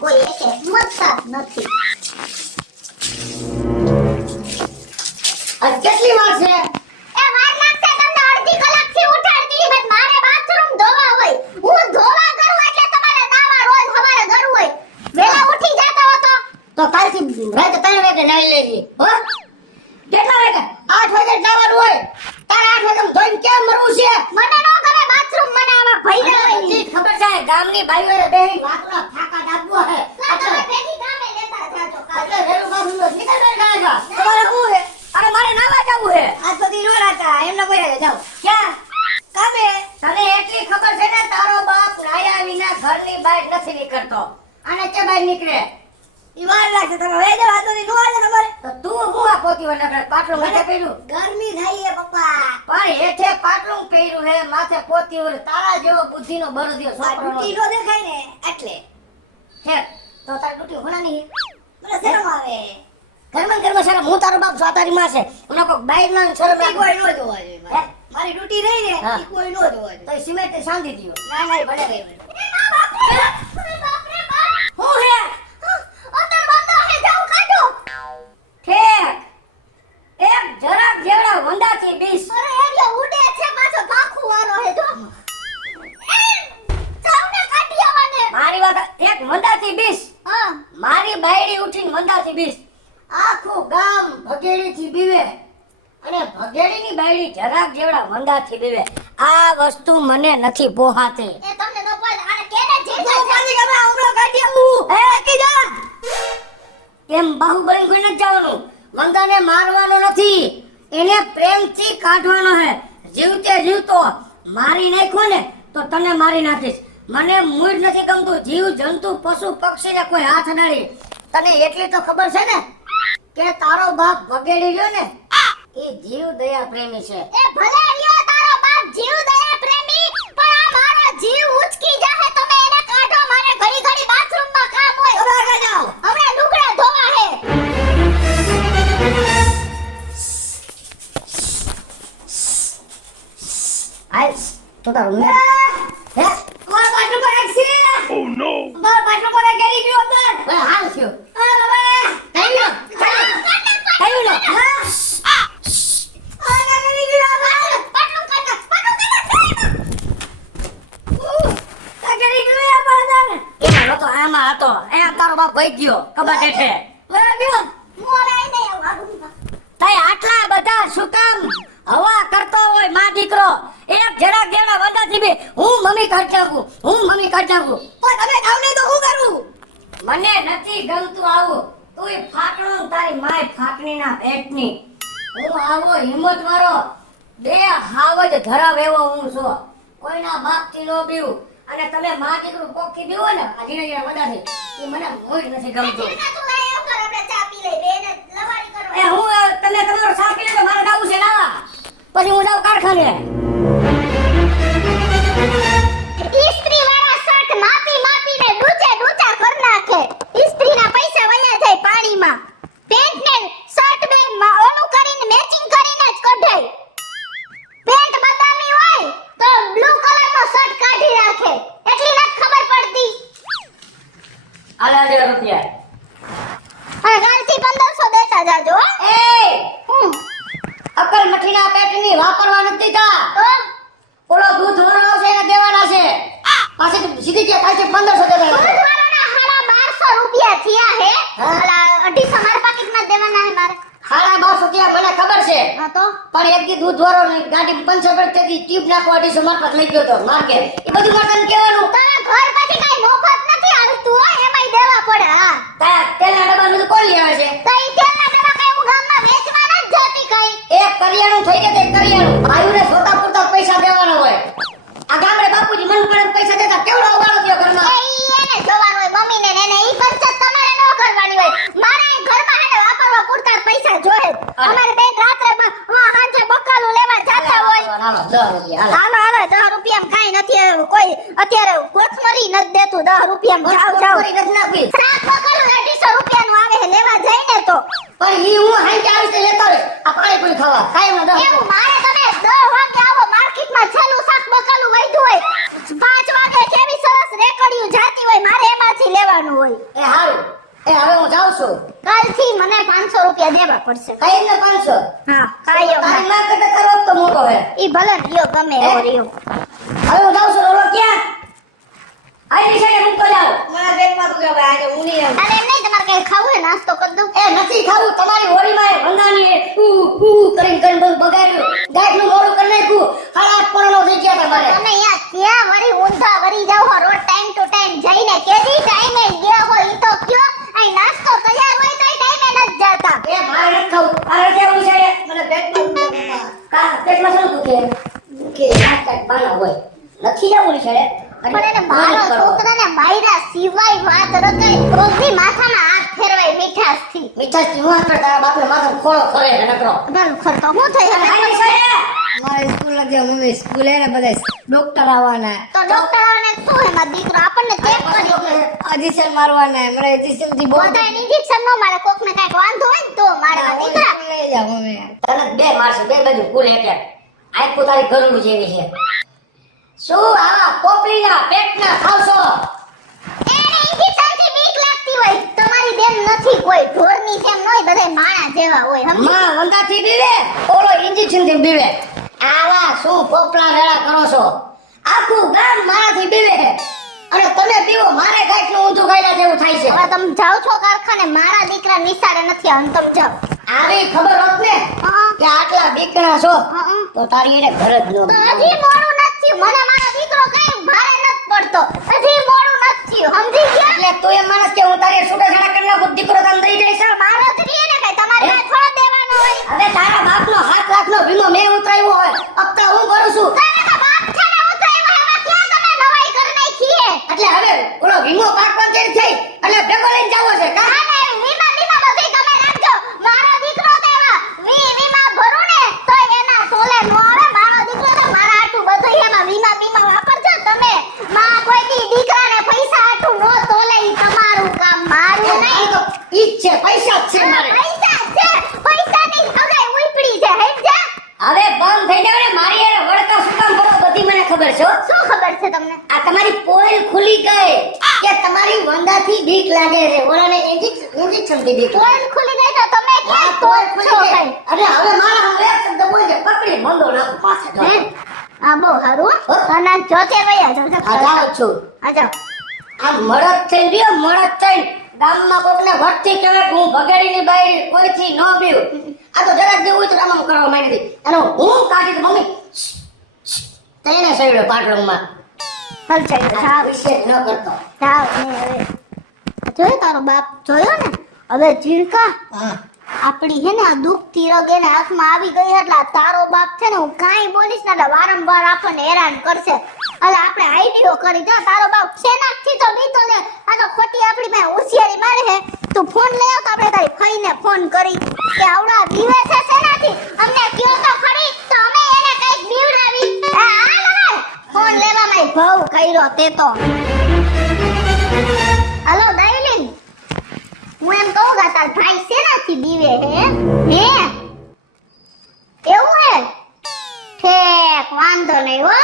કોઈ એકે મતતા નથી. આ કેટલી વાર છે? એ વાર લાગશે તમને અડધી કલાકથી ઉઠાડતી બટ મારે બાથરૂમ ધોવા હોય. હું ધોવા કરું એટલે તમારે નાવા રોજ સવારે કરવું હોય. વેલા ઉઠી જાતા હો તો કાલથી રાતે 3 વાગે નાઈ લેવી. હો કેટલા વાગે? 8 વાગે જવાનું હોય. તારે 8 વાગે ધોઈને કેમ મરવું છે? મને નો ગમે બાથરૂમ મને આમાં ભઈ અને બધી ખબર છે ગામની બાઈઓએ બેહી વાતનો ફાકા દાબવો હે. તમે ભેગી કામે લેતા જાજો એટલે રેલુ બાબુનો નીકળ ગયા જા. તમારે શું હે? અરે મારે નાવા જવું હે. આજ બધી નો રાતા એમને બોલ્યા જાવ. ક્યાં? કામે. તને એટલી ખબર છે ને તારો બાપ નાયા વિના ઘરની બહાર નથી નીકળતો. અને કે બહાર નીકળે? ઈવાર લાગે તમે વે જાવ આ તો નો આવે તમારે. તો તું હું આ પોતી વના પાટલું મને પહેર્યું. ગરમી થઈ હે પપ્પા. પણ હેઠે પાટલું પહેર્યું હે માથે પોતી ઓર તારા જેવો બુદ્ધિનો બળદિયો છોકરો. ડૂટી નો દેખાય ને એટલે. હે તો તાર ડૂટી હોણાની મને શરમ આવે. ઘરમાં સારા હું તારો બાપ છો તારી માં છે. મને કોઈ બાઈર ના શરમ ઈ કોઈ નો જોવા જોઈએ હે? મારી ડ્યુટી રહી ને હા. ઈ કોઈ નો જોવા જોઈએ. તો સિમેન્ટ શાંતિ દીયો. ના ના ભલે ભાઈ. એ મા બાપ રે બાપ રે બાપ. હું હે અંદર બંધો હે જાવ કાઢો. ઠેક એક જરાક જેવડા વંદાથી 20 અરે એડિયો ઉડે છે પાછો પાખું વાળો હે જો. એ જાવને કાઢી આવવાને. મારી વાત એક વંદાથી 20 હા મારી બાયડી ઉઠીને વંદાથી 20 આખું ગામ ભગેડીથી બીવે અને ભગેડીની બાયડી જરાક જેવડા વંદાથી બીવે. આ વસ્તુ મને નથી પોહાતી. એ તમને નો પાડ આને કેને જે પાણી ગમે આવડો કાઢી આવું. હે કી જા એમ બાહુબલી કોઈ નથી જવાનું. વંદાને મારવાનો નથી, એને પ્રેમથી કાઢવાનો હે. જીવતે જીવતો મારી નાખ્યો ને તો તને મારી નાખીશ. મને મૂળ નથી ગમતું જીવ જંતુ પશુ પક્ષીને કોઈ હાથ અડાડી. તને એટલી તો ખબર છે ને કે તારો બાપ ભગેડી રહ્યો ને એ જીવ દયા પ્રેમી છે. એ ભલે રહ્યો તારો બાપ જીવ દયા પ્રેમી પણ આ મારો જીવ ઉચકી જાહે તમે એને કાઢો. મારે ઘડી ઘડી બાથરૂમમાં કામ હોય. બહાર જાઓ. હમણાં લુગડા ધોવા હે. આય તો તારું ને હે માર પાટલું પર છે. Oh no! માર પાટલું પર ગેરી ગયો અંદર. ભાઈ હાલ થયો. આ બાબા કઈ નો હા આ ગેરી ગયો બાર પાટલું કાઢ આ ગેરી ગયો બાર એ તો આમાં હતો એ તારો બાપ વઈ ગયો કબાટ હેઠે. વઈ ગયો મોરાઈ ને આવું. તઈ આટલા બધા શું કામ હવા કરતો હોય માં દીકરો એક જરાક જેના વંદાથી બે હું મમ્મી કાઢી નાખું. પણ તમે કામને તો હું કરું? મને નથી ગમતું આવું. તુંય ફાટણો ને તારી માય ફાટણીના પેટની. હું આવો હિંમત વાળો બે હાવ જ ધરાવ એવો હું છું. કોઈના બાપથી નો બીવું. અને તમે માં દીકરું કોકથી બીવો ને આ ધીરે ધીરે વંદાથી એ મને મોય નથી ગમતું. ટીકા તું લઈ આવ કર આપણે ચા પી લઈ બેને લવાડી કરો. એ હું તમે તમારો સાથ પી લેજો મારે જાવું છે ના. પછી હું જાઉં કારખાને. ઈસ્ત્રી વાળા શર્ટ માપીને ડૂચા કર નાખે. ઈસ્ત્રીના પૈસા વયા જાય પાણીમાં. પેન્ટ ને શર્ટ બે ઓલું કરીને મેચિંગ કરીને જ કઢાય. પેન્ટ બદામી હોય તો બ્લુ કલરનો શર્ટ કાઢી રાખે. એટલી નથી ખબર પડતી. આલા 1000 રૂપિયા. અને કાલથી 1500 દેતા જાજો હો. એ હું અકલ મઠીના પેટની વાપરવા નથી તા. તો ઓલો દૂધ વાળો આવશે એને દેવાના છે. પાછી તું સીધી કે કાલથી 1500 દેવાના. દૂધવાળાના હાડા 1200 રૂપિયા થયા હે. હા? ઓલા 250 મારા પાકીટમાં દેવાના હે મારે. હારા 1200 ત્યાં મને ખબર છે. હા તો પણ એક દી દૂધ વાળો ની ગાડી 500 પર તેથી ટ્યુબ નાખવા 250 મારફત લઈ ગયો તો માર્કેટ. એ બધું મારે તને કહેવાનું. તારા ઘર પછી કઈ મફત નથી આવતું હો. એમાંય દેવા પડે. હા તારા તેલના ડબ્બા બધું કોણ લેવા છે? તો ઈ તેલના ડબ્બા કઈ હું ગામમાં વેચવા નથી જતી કઈ. એક કરિયાણું થઈ ગયું તે કરિયાણું. ભાઈઓને સોતા પૂરતા પૈસા દેવાના હોય. આ ગામડે બાપુજી મન પડે પૈસા દેતા કેવડો ઉગાડો થયો એ ઘરમાં. ઈ એને જોવાનું હોય મમ્મીને ને એને ઈ બચત તમારે ન કરવાની હોય. મારે ઈ ઘરમાં એને વાપરવા પૂરતા જ પૈસા જોઈએ. અમારે બેન રાત્રે સાંજે બકાલું લેવા જાતા હોય. હાલો 10 રૂપિયા હાલો. હાલો 10 રૂપિયામાં કાઈ નથી. કોઈ અત્યારે કોથમરી નથી દેતું 10 રૂપિયામાં. જાવ કોરી નથી નાખી. શાક બકાલું 250 રૂપિયાનું આવે હે લેવા જાય ને તો. પણ ઈ હું હાંજે આવી તે લેતો રહીશ. આ પાણીપુરી ખાવા કાયમ 10 એવું મારે તમે 10 વાગે આવો માર્કેટમાં છેલ્લું શાક બકાલું વધ્યું હોય 5 વાગે કેવી સરસ રેકડીયું જાતી હોય મારે એમાંથી લેવા દેવાનું હોય. એ હારું એ હવે હું જાઉં છું કાલથી મને 500 રૂપિયા દેવા પડશે. કઈ ને 500 હા કાયમ. તારી માં કટે કરો તો મોટો હે ઈ ભલે રહ્યો ગમે એવો રહ્યો. હવે હું જાઉં છું ઓલો ક્યાં આઈ છે મૂકો જાવ મારા પેટમાં તો હવે આજે હું નહીં આવું અરે એમ નહીં, તમારે કઈ ખાવું હોય નાસ્તો કરી દઉં? એ નથી ખાવું તમારી હોળીમાં એ ભંગાની કરીને બધું બગાડ્યું ગાયનું મોડું કરી નાખ્યું ખરાબ પરણો થઈ ગયા તમારે તમે યાર ક્યાં વળી ઊંધા વળી જાવ છો? રોજ ટાઈમ ટુ ટાઈમ જઈને કેદી ટાઈમે ગયા હોય ઈ તો કયો. અહીં નાસ્તો તૈયાર હોય તોય ટાઈમે નથી જાતા. એ મારે નથી ખાવું મારે કેવું છે મને પેટમાં શું દુખે કાટ બાના હોય નથી જવું છે પણ એને મારો છોકરાને માયરા સિવાય વાત રકાય કોકની માથામાં હાથ ફેરવાય મીઠાશથી. મીઠાશથી હું આપણે તારા બાપને માથે ખોળો ખરે નકરો ભલ ખરતો હું થઈ હવે મારે સ્કૂલ લગે મમ્મી સ્કૂલે ને બધા ડોક્ટર આવવાના તો ડોક્ટર આવને શું હે મારો દીકરો આપણને ચેક કરી ઇન્જેક્શન મારવાના મને ઇન્જેક્શન થી બહુ બધા ઇન્જેક્શન નો મારે કોકને કાઈક વાંધો હોય ને તો મારવા દીકરા લઈ જાવ મમ્મી તને બે મારશે બે બાજુ કુલ એક આખું તારી ગરુડ જેવી છે શું આ પોપલીના પેટના ખાવશો એને ઇન્જેક્શન થી બીક લાગતી હોય. તમારી બેન નથી કોઈ ઢોરની જેમ નોય બધાય માણા જેવા હોય સમજી. માં વંદાથી બીવે ઓલો ઇન્જેક્શન થી બીવે આવા શું પોપલા રેડા કરો છો આખું ગામ મારાથી બીવે અને તમે પીવો મારે કાઈક નું ઊંધું ગાયલા જેવું થાય છે હવે તમે જાઓ છો કારખાને, મારા દીકરા નિશાળે નથી આમ તમે જાઓ. આવી ખબર હોત ને કે આટલા બીકણા છો તો તારી એને ઘર જ તો ન હજી મોડું નથી થયું. મને મારો દીકરો કઈ ભારે નથી પડતો. હજી મોડું નથી થયું સમજી ગયા. એટલે તું એમ માણસ કે હું તારી છૂટા છાડા કરી નાખું દીકરો તને દઈ દઈશ મારો દીકરી એને કઈ તમારે કાંઈ થોડો દેવાનો હોય. હવે તારા બાપનો 7 લાખનો વીમો મેં ઉતરાવ્યો હોય હપ્તા હું ભરું છું તમે તો બાપ છે ને ઉતરાવ્યો એમાં ક્યાં તમે નવાઈ કરી નાખી હે? એટલે હવે ઓલો વીમો પાકવા જેવી થઈ એટલે ભેગો લઈને જાવો છે કા અને વીમા બધુંય તમે નાખજો. મારો દીકરો તો એમાં વીમા ભરું ને તો એના તોલે નો આવે. મારો દીકરો તો મારા હાટું બધુંય એમાં વીમા વાપરજો તમે. માં કોઈ દી દીકરાને પૈસા હાટું નો તોલે ઈ તમારું કામ, મારું નહીં. ઈ જ છે પૈસા જ છે મારે પૈસા છે, પૈસાની અગાઈ ઉપડી છે હેડ જા. હવે બંધ થઈ જાવ ને મારી યાર વડકા શું કામ કરો બધી મને ખબર છે હો. શું ખબર છે તમને? આ તમારી પોલ ખુલી ગઈ કે તમારી વંદાથી બીક લાગે છે ઓલાને ઇન્જેક્શન થી બીક પોલ ખુલી ગઈ તો તમે ક્યાં પોલ તો ખુલી છો ગઈ કઈ? અરે હવે મારા હવે એક શબ્દ બોલજે પકડી મંદો નાખું પાછા હે? જાઓ આ બહુ હારું હો. અને જોતે વયા જાવ. આ જાઉં છું આ જાઓ. આ મળદ થઈ રહ્યો મળદ થઈ ગામમાં કોકને વટથી કહેવાય કે હું ભગાડીની બાઈ કોઈથી ન બીવ આ તો જરાક જેવું હોય તો આમ કરવા માંડી હતી અને હું કાઢી તો મમ્મી તેને સડ્યો પાટણમાં હલ ચાલ આ જાવ. વિશે ન કરતો જાવ ને હવે. જોયો તારો બાપ જોયો ને? હવે ઝીણકા હા આપણી હે ને આ દુઃખ તીરગ એને હાથમાં આવી ગઈ એટલે આ તારો બાપ છે ને હું કાંઈ બોલીશ ને એટલે વારંવાર આપણને હેરાન કરશે. એટલે આપણે આઈડિયો કરી દો. તારો બાપ શેનાથી તો બીતો ને આ તો ખોટી આપણી પાસે હોશિયારી મારે હે. તું ફોન લઈ આવ તો આપણે તારી ફઈને ફોન કરી કે આવડા બીવે છે શેનાથી અમને કયો તો ખરી તો અમે એને કઈક બીવડાવી. હાલ હવે ફોન લેવામાં ભાવ કર્યો તે તો. હાલો ડાયલિંગ, હું એમ કહું કે તાર ભાઈ શેનાથી બીવે હે? એવું હે? ઠેક વાંધો નહીં હો.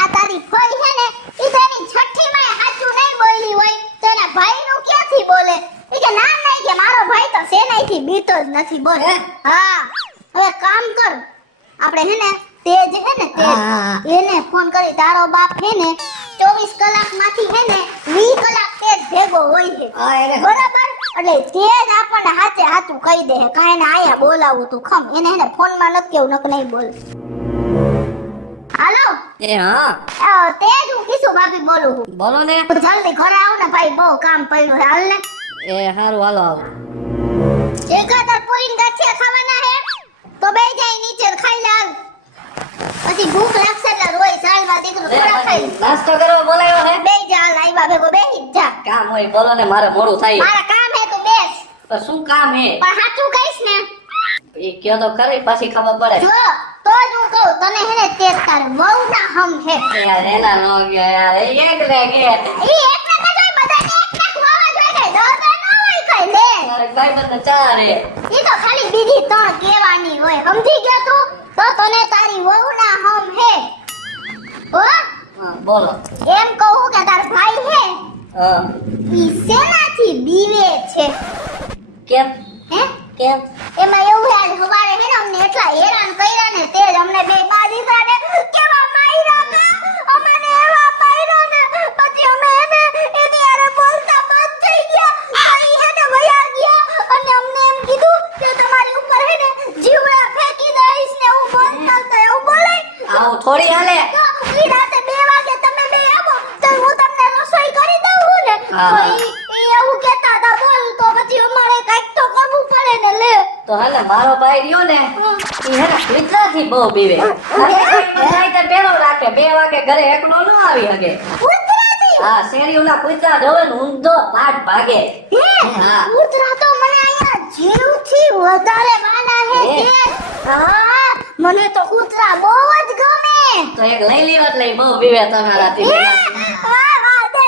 આ તારી ફઈ હે ને ઈ તારી છઠ્ઠીમાં સાચું નહીં બોલી હોય તો એના ભાઈનું ક્યાંથી બોલે? ઈ કે ના નહીં કે મારો ભાઈ તો શેનાથી બીતો જ નથી બોલ. હા હવે કામ કર. આપણે હે ને તેજ હે ને તેજ હા. એને ફોન કરી. તારો બાપ હે ને 24 કલાકમાંથી હે ને 20 કલાક તેજ ભેગો હોય છે હા એને બરાબર. એટલે તેજ આપણને હાચે હાચું કહી દે કાંઈ ને આયા બોલાવું તું ખમ. એને હે ને ફોનમાં નથી કેવું નક નહીં બોલ. હાલો એ હા તેજ હું કિશુ ભાભી બોલું છું. બોલો ને જલ્દી ઘરે આવ ને ભાઈ બહુ કામ પડ્યું છે. હાલ ને એ હારું હાલો આવો એકાદર પૂરીને ગાંઠિયા ખાવાના હે તો બે જાય નીચે ખાઈ લે હાલ. પછી ભૂખ લાગશે એટલે રોય ચાલવા દીકરો થોડા ખાઈ નાસ્તો કરવા બોલાવ્યો હે બે જા લાઈવા ભેગો બેહી જ જા. કામ હોય બોલો ને મારે મોડું થાય મારા કામ હે તું બેસ તો શું કામ હે પણ સાચું કહીશ ને એ કયો તો ખરી પાછી ખબર પડે જો તો જ હું કહું તને હે ને તે તારે બહુ ના હમ હે. યાર એના નો ગયા યાર એ એકલે કે ઈ એક ના કઈ બધાને એક ના ખવાવા જોઈએ કઈ દો ન હોય કઈ લે. મારે ભાઈબંધ ચાર હે ઈ તો ખાલી બીજી ત્રણ કહેવાની હોય સમજી ગયો તું? તો તને તારી વહુ ના હમ હે હો. હા બોલો એમ કહું કે તાર ભાઈ હે હા. ઈ શેનાથી બીવે છે કેમ હે કેમ એમાં એવું યાર હવારે હે ને અમને એટલા હેરાન કર્યા ને તે જ અમને બે બાદીસા ને કેવા માર્યા કા અમને એવા માર્યા ને પછી અમે એને એની હારે બોલતા બંધ થઈ ગયા તો ઈ હે ને વયા ગયા અને અમને એમ કીધું કે તમારી ઉપર હે ને જીવડા ફેંકી દઈશ ને એવું બોલતા તો એવું બોલે આવું થોડી હાલે તો ઈ રાતે 2 વાગે તમે બે આવો તો હું તમને રસોઈ કરી દઉં ને હા. તો ઈ એવું કહેતા હતા બોલ તો પછી અમારે કાંઈક તો કરવું પડે ને લે તો હાલે મારો ભાઈ રહ્યો ને ઈ હે ને કૂતરાથી બહુ બીવે બધાય તે પેલો રાખે 2 વાગે ઘરે એકલો ન આવી શકે કૂતરાથી હા શેરીઓના કૂતરા જોવે ને ઊંધો પાટ ભાગે હા. કૂતરા તો મને અહીંયા જીવથી વધારે માના હે હે? કે હા મને તો કૂતરા બહુ જ ગમે તો એક લઈ લ્યો એટલે ઈ બહુ બીવે તમારાથી વાહ વાહ દે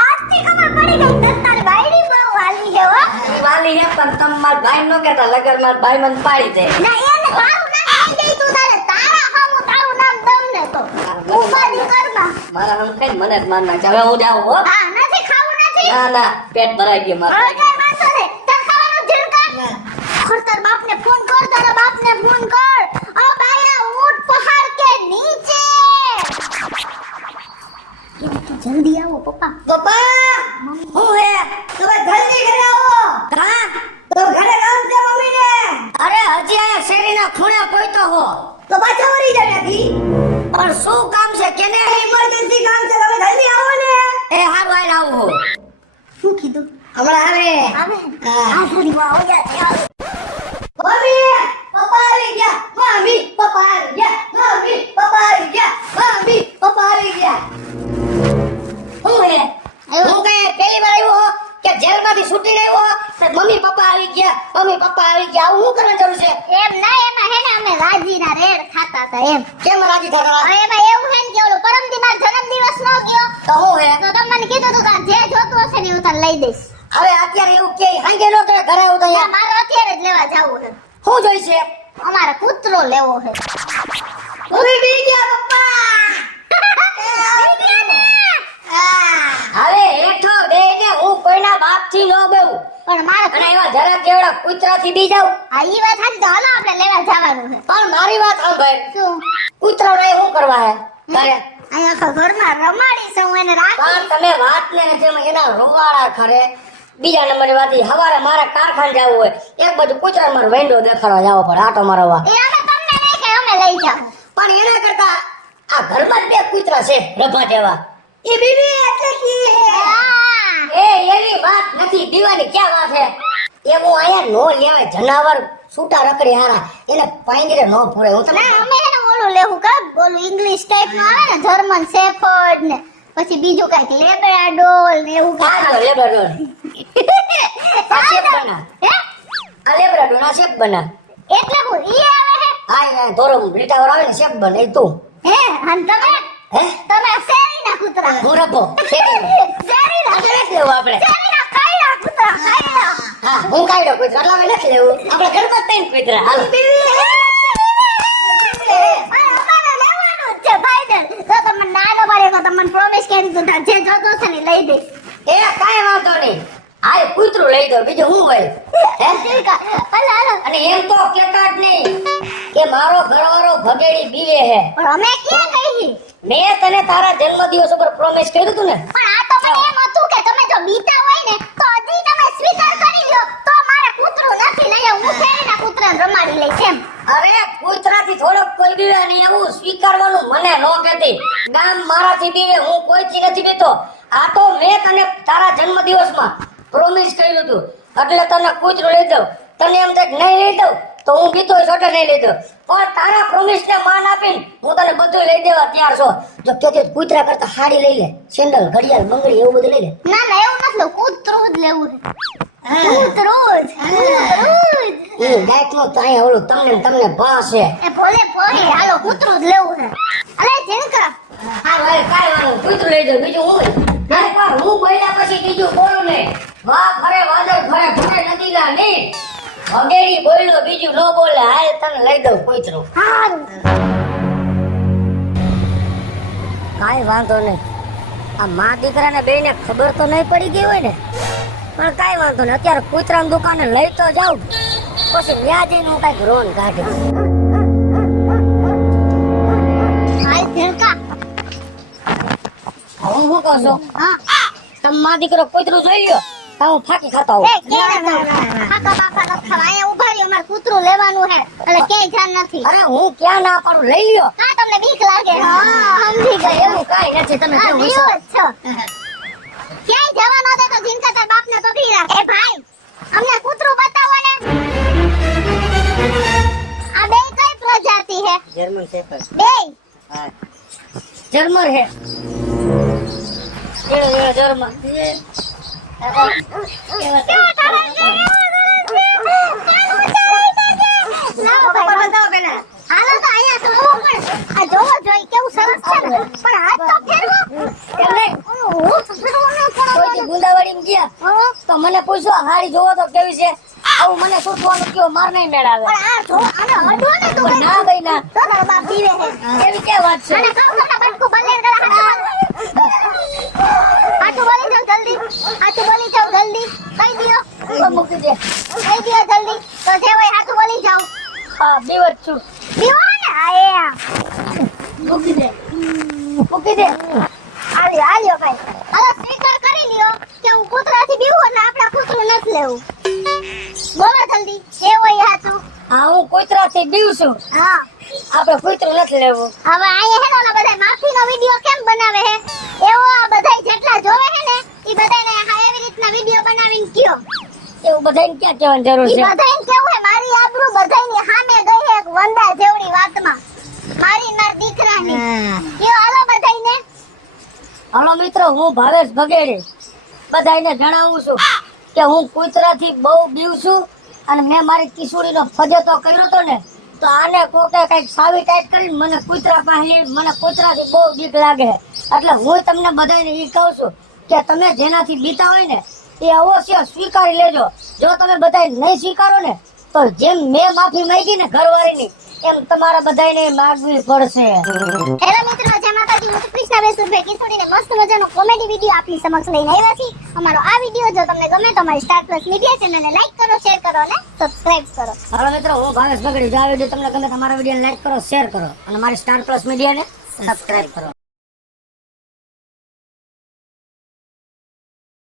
આજથી ખબર પડી ગઈ તને તારી વાયડી બહુ વાલી છે હો ઈ વાલી હે પણ તમે મારા ભાઈ નો કહેતા લગર મારા ભાઈ મને પાડી દે ના એને મારું નામ કહી દે તું તારે તારા હામું તારું નામ દમ ને તો ઉપાધી કરમાં મારા હમ કઈ મને જ માર નાખે હવે હું જાઉં હો હા નથી ખાવું નથી ના ના પેટ ભરાઈ ગયું મારું હવે કઈ વાંધો નહીં તને ખાવાનું ઝીણકા ખોર તાર બાપને ફોન કર તારા બાપને ફોન કર ઓ બાયા ઊંટ પહાડ કે નીચે જલ્દી આવો પપ્પા પપ્પા હું હે તમે જલ્દી ઘરે આવો હા તો ઘરે કામ છે મમ્મી ને અરે હજી આયા શેરીના ખૂણે પહોંચતો હો તો પાછા વળી જાય નથી પણ શું કામ છે કેને ઇમરજન્સી કામ છે તમે જલ્દી આવો ને એ હારું આઈ આવું હો શું કીધું હમણાં આવે આવે હા. આ ઘડીમાં આવો યાર મમ્મી પપ્પા આવી ગયા મમ્મી પપ્પા આવી ગયા મમ્મી પપ્પા આવી ગયા મમ્મી પપ્પા આવી ગયા હું હે હું કઈ પહેલી વાર આવ્યો હો કે જેલમાંથી છૂટીને આવ્યો તો મમ્મી પપ્પા આવી ગયા મમ્મી પપ્પા આવી ગયા આવું શું કરવાની જરૂર છે એમ ના એમાં હે ને અમે રાજીના રેડ ખાતા હતા એમ કેમ રાજી થતા હવે એમાં એવું હે ને કે ઓલો પરમદી માર જન્મદિવસ નો ગયો તો હું હે તો તમે મને કીધું તું કે જે જોતું હશે ને હું તને લઈ દઈશ હવે અત્યારે એવું કે હાંજે નો તો ઘરે આવું તો ના, મારે અત્યારે જ લેવા જાવું છે શું જોઈશે અમારે કૂતરો લેવો છે મમ્મી બી ગયા પપ્પા હવે હેઠો બેને હું કોઈના બાપથી ન બેઉં પણ મારે અને એવા જરાક જેવડા કૂતરાથી બી જાઉં આ ઈ વાત સાચી તો હાલો આપણે લેવા જવાનું છે પણ મારી વાત સાંભળ શું કૂતરાને શું કરવા હે ઘરે અહીંયા આખા ઘરમાં રમાડી છે હું એને રાખી પણ તમે વાત ને જેમ એના રોવાળા ખરે બીજા નંબરની વાત ઈ હવારે મારે કારખાને જવું હોય એક બાજુ કૂતરા મારો વેંડો દેખાડવા જાવો પડે આટો મારવા એ અમે તમને નહીં કે અમે લઈ જાવ પણ એના કરતા આ ઘરમાં જ બે કૂતરા છે રભા જેવા એ બીબી એટલે કી એ એની વાત નથી દીવાની ક્યાં વાત છે એ હું આયા નો લેવાય જનાવર છૂટા રખડી હારા એને પાંજરે નો પૂરે હું તમને ના અમે એને ઓલું લેવું કા ઓલું ઇંગ્લિશ ટાઈપ નું આવે ને જર્મન શેફર્ડ ને પછી બીજું કઈક લેબ્રાડોર ને એવું કઈક આ લેબ્રાડોર આ શેપ બના હે આ લેબ્રાડોર આ શેપ બના એટલે હું ઈ આવે હે આ ધોરો લીટાવર આવે ને શેપ બને એ તું હે અને તમે હે તમે શેરીના કૂતરા હું રખો શેરીનો શેરીના આપણે નથી લેવું આપણે શેરીના કાયડા કૂતરા કાયડા હા હું કાઢ્યો કૂતરા એટલે અમે નથી લેવું આપણે ઘરમાં જ તૈન કૂતરા હાલ પ્રોમિસ કરી દીધું જે જોતું છે ને લઈ દઈશ એ કાંઈ વાંધો નહીં આ કૂતરું લઈ દો બીજું હું હોય હે અને એમ તો કેતા જ નહીં કે મારો ઘરવાળો ભગેડી બીવે હે પણ અમે ક્યાં કહી મેં તને તારા જન્મદિવસ ઉપર પ્રોમિસ કર્યું હતું ને પણ આ તો મને એમ હતું કે તમે જો બીતા હોય ને તો હજી તમે સ્વીકાર કરી લ્યો તો મારે કૂતરું નથી લઈ આવું હું શેરીના કૂતરાને રમાડી લઈશ એમ અરે કૂતરાથી થોડોક કોઈ બીવે નહીં એવું સ્વીકારવાનું મને ન કહેતી ગામ મારાથી બીવે હું કોઈથી નથી બીતો આ તો મેં તને તારા જન્મદિવસમાં પ્રોમિસ કર્યું હતું એટલે તને કૂતરું લઈ દઉં તને એમ થાય કે નહીં લઈ દઉં તો હું બીતો હોય એટલે નહીં લઈ દઉં પણ તારા પ્રોમિસને માન આપીને હું તને બધું લઈ દેવા તૈયાર છો જો કે કૂતરા કરતા હાડી લઈ લે સેન્ડલ ઘડિયાળ બંગડી એવું બધું લઈ લે ના ના એવું નથી લેવું કૂતરું જ લેવું છે કૂતરું જ એ ગાયકનો તો અહીંયા ઓલું તમને ભાસ છે એ ભોલે ભોલે હાલો કૂતરું જ લેવું છે અલે ઝીણકા હા ભાઈ કાઈ વાંધો કૂતરું લઈ દઉં બીજું હું એકવાર હું બોલ્યા પછી બીજું બોલું નહીં વાહ ફરે વાદળ ફરે ફરે નદીલા નહીં વગેરી બોલ્યો બીજું ન બોલે હાલ તને લઈ દઉં કૂતરું હારું કાઈ વાંધો નહીં આ માં દીકરાને બેયને ખબર તો નહીં પડી ગઈ હોય ને, પણ કાંઈ વાંધો નહીં, અત્યારે કૂતરાની દુકાને લઈ તો જાઉં, પછી ત્યાં જઈને હું કાંઈક રોન કાઢી. હાય ભેળકા. હું શું કહું છું, હા તમે માં દીકરો કૂતરું જોઈ લ્યો, તો હું ફાંકી ખાતા હોઉં. એ ક્યાં જાવ? કાકા બાપા નથી ખાવા. અહીંયા ઊભા રહ્યો, મારે કૂતરું લેવાનું હે એટલે ક્યાંય ધ્યાન નથી. અરે હું ક્યાં ના પાડું, લઈ લ્યો. હા તમને બીક લાગે? હા સમજી ગઈ. એવું કાંઈ નથી, તમે હા, કેવું બીવો જ છો. ક્યાંય જવા ન દે તો જીનકા તાર બાપને પકડી રાખ. એ ભાઈ, અમને કૂતરું બતાવો ને. આ બે કઈ પ્રજાતિ હે? German shepherd. બે જર્મન હે. જર્મન. કેવા તારા છે? લાવો ભાઈ, બતાવો પેલા. હાલો તો અહીંયા તો જોવો પણ. આ જોવો જોઈ કેવું સરસ છે ને. પણ હાથ તો ફેરવો. એમ નહીં. કોઈથી ગુંદાવાડીમાં ગયા હા, તો મને પૂછો હાડી જોવો તો કેવી છે, આવું મને પૂછવાનું કયો, માર નહીં મેળ આવે. પણ આ જો આને અડવો ને તું. પણ ના ભાઈ ના, તો તારા બાપ પીવે હે. એવી કે વાત છે. અને કહું તમને બટકું બલેર ગળા હાથું બોલી જાવ જલ્દી. હાથું બોલી જાવ જલ્દી. કહી દિયો. તો મૂકી દે. કહી દિયો જલ્દી. તો જે હોય હાથું બોલી જાવ. હા બીવત છું. દીવો ને આયા. મૂકી દે. મૂકી દે. આલ્યો આલ્યો ભાઈ. હવે સ્વીકાર કરી લ્યો કે હું કૂતરાથી બીવું એટલે આપણે કૂતરું નથી લેવું. બોલો જલ્દી. જે હોય હાથું. હા હું કૂતરાથી બીવ છું, હા. આપણે કૂતરું નથી લેવું. હવે આયા હે ને ઓલા બધા માફીનો વિડિયો કેમ બનાવે હે એવો આ બધાય જેટલા જોવે હે ને ઈ બધાને હા એવી રીતના વિડિયો બનાવીને કયો. એવું બધાને ક્યાં કહેવાની જરૂર ઈ છે. બધાયને કેવું હે મારી આબરૂ બધાયની સામે ગઈ હે એક વંદા જેવડી વાતમાં. મારી માર દીકરાની. કયો હાલો બધાયને. હાલો મિત્રો, હું ભાવેશ ભગેડી બધાને જણાવું છું કે હું કૂતરાથી બહુ બીવ છું, અને મેં મારી કિશોરીનો ફજેતો કર્યો હતો ને, તો આને કોકે કઈક સાવી ટાઈટ કરીને મને કૂતરા પાસે મને કૂતરાથી બહુ બીક લાગે. એટલે હું તમને બધાને એ કહું છું કે તમે જેનાથી બીતા હોય ને એ અવશ્ય સ્વીકારી લેજો. જો તમે બધા નહીં સ્વીકારો ને તો જેમ મેં માફી માંગી ને ઘરવાળીની, એમ તમારા બધાને માંગવી પડશે. હેલો મિત્રો, જય માતાજી. હું છું કૃષ્ણા વેસુભાઈ કિશોરીને મસ્ત મજાનો કોમેડી વિડિયો આપની સમક્ષ લઈને આવ્યા છીએ. અમારો આ વિડિયો જો તમને ગમે તો અમારી સ્ટાર પ્લસ મીડિયા ચેનલને લાઈક કરો, શેર કરો અને સબસ્ક્રાઇબ કરો. હાલો મિત્રો, હું ભાવેશ ભગડી. જો આ વિડીયો તમને ગમે તો મારા વિડીયોને લાઈક કરો, શેર કરો અને મારી સ્ટાર પ્લસ મીડિયાને સબસ્ક્રાઇબ કરો.